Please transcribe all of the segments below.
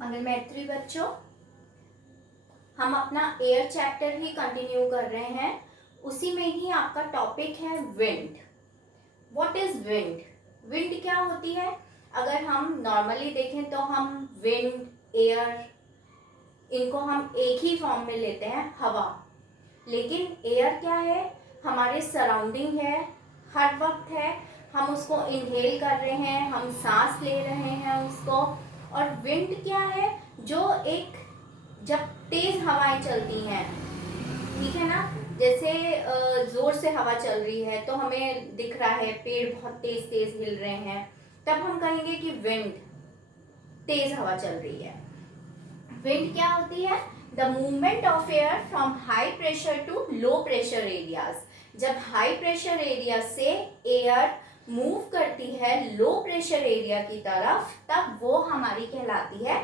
मंगल मैत्री बच्चों, हम अपना एयर चैप्टर ही कंटिन्यू कर रहे हैं। उसी में ही आपका टॉपिक है wind. What is wind? Wind क्या होती है? अगर हम नॉर्मली देखें तो हम विंड, एयर, इनको हम एक ही फॉर्म में लेते हैं, हवा। लेकिन एयर क्या है? हमारे सराउंडिंग है, हर वक्त है, हम उसको इनहेल कर रहे हैं, हम सांस ले रहे हैं उसको। और विंड क्या है? जो एक जब तेज हवाएं चलती हैं, ठीक है ना, जैसे जोर से हवा चल रही है तो हमें दिख रहा है पेड़ बहुत तेज तेज हिल रहे हैं, तब हम कहेंगे कि विंड, तेज हवा चल रही है। विंड क्या होती है? The movement of air from high pressure to low pressure areas. जब हाई प्रेशर एरिया से एयर मूव करती है लो प्रेशर एरिया की तरफ, तब वो हमारी कहलाती है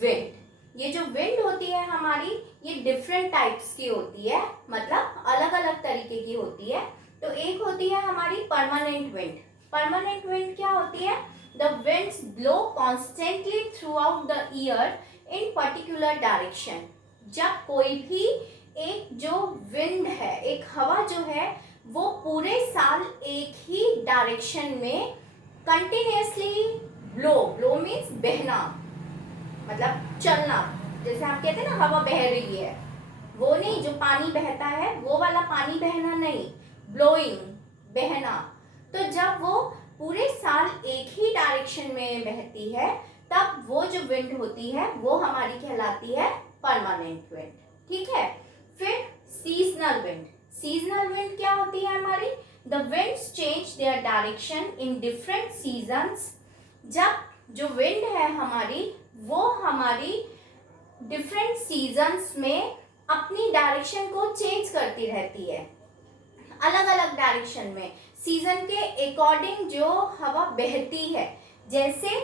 विंड। ये जो विंड होती है हमारी, ये डिफरेंट टाइप्स की होती है, मतलब अलग अलग तरीके की होती है। तो एक होती है हमारी परमानेंट विंड। परमानेंट विंड क्या होती है? The winds blow constantly through out the year in particular direction. जब कोई भी एक जो विंड है, एक हवा जो है, वो पूरे साल एक ही डायरेक्शन में कंटिन्यूअसली ब्लो मीन्स बहना, मतलब चलना। जैसे हम कहते हैं ना हवा बह रही है, वो नहीं, जो पानी बहता है वो वाला पानी बहना नहीं, ब्लोइंग, बहना। तो जब वो पूरे साल एक ही डायरेक्शन में बहती है, तब वो जो विंड होती है वो हमारी कहलाती है परमानेंट विंड। ठीक है। फिर सीजनल विंड। सीजनल विंड क्या होती है हमारी? The winds change their direction in different seasons. जब जो विंड है हमारी, वो हमारी डिफरेंट सीजन्स में अपनी डायरेक्शन को चेंज करती रहती है, अलग अलग डायरेक्शन में, सीजन के अकॉर्डिंग जो हवा बहती है। जैसे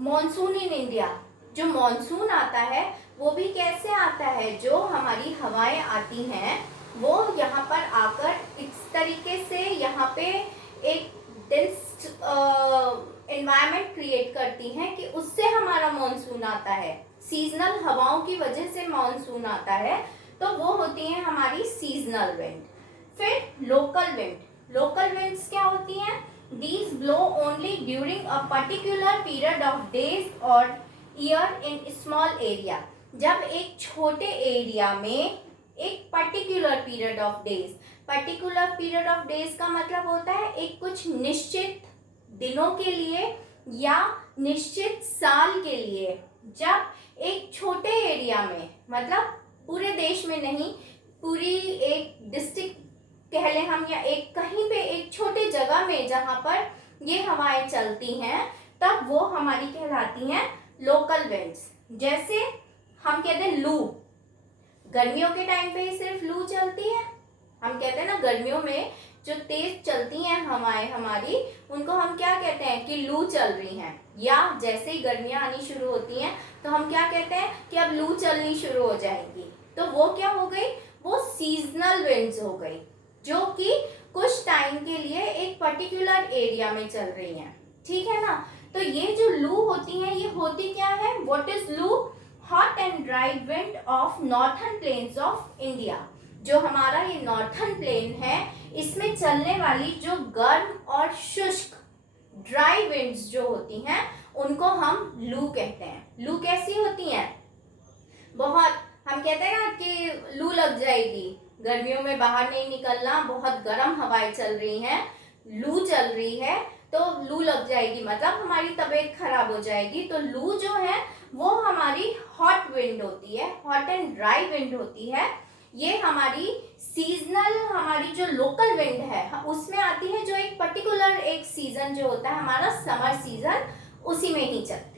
मॉनसून इन इंडिया, जो मॉनसून आता है वो भी कैसे आता है? जो हमारी हवाएं आती हैं वो यहाँ पर आकर इस तरीके से यहाँ पे एक डेंस एनवायरनमेंट क्रिएट करती हैं कि उससे हमारा मॉनसून आता है। सीजनल हवाओं की वजह से मॉनसून आता है, तो वो होती हैं हमारी सीजनल विंड। फिर लोकल विंड। लोकल विंड्स क्या होती हैं? These blow only during a particular period of days or year in small area. जब एक छोटे एरिया में एक particular period of days, particular period of days का मतलब होता है एक कुछ निश्चित दिनों के लिए या निश्चित साल के लिए। जब एक छोटे एरिया में, मतलब पूरे देश में नहीं, पूरी एक डिस्ट्रिक्ट कह लें हम, या एक कहीं पे एक छोटे जगह में जहां पर ये हवाएं चलती हैं, तब वो हमारी कहलाती हैं लोकल विंड्स। जैसे हम कहते हैं लू, गर्मियों के टाइम पे ही सिर्फ लू चलती है। हम कहते हैं ना गर्मियों में जो तेज चलती हैं हवाएं हमारी, उनको हम क्या कहते हैं कि लू चल रही हैं। या जैसे ही गर्मियां आनी शुरू होती हैं तो हम क्या कहते हैं कि अब लू चलनी शुरू हो जाएगी। तो वो क्या हो गई? वो सीजनल विंड्स हो गई, जो कि कुछ टाइम के लिए एक पर्टिकुलर एरिया में चल रही हैं। ठीक है ना। तो ये जो लू होती हैं, ये होती क्या है? What is loo? Hot and dry wind of northern plains of India. जो हमारा ये नॉर्थर्न प्लेन है, इसमें चलने वाली जो गर्म और शुष्क ड्राई विंड्स जो होती हैं, उनको हम लू कहते हैं। लू कैसी होती हैं? बहुत, हम कहते हैं ना कि लू लग जाएगी, गर्मियों में बाहर नहीं निकलना, बहुत गर्म हवाएं चल रही हैं, लू चल रही है, तो लू लग जाएगी, मतलब हमारी तबीयत खराब हो जाएगी। तो लू जो है वो हमारी हॉट विंड होती है, हॉट एंड ड्राई विंड होती है। ये हमारी सीजनल, हमारी जो लोकल विंड है उसमें आती है, जो एक पर्टिकुलर एक सीजन जो होता है हमारा समर सीजन, उसी में ही चलती है।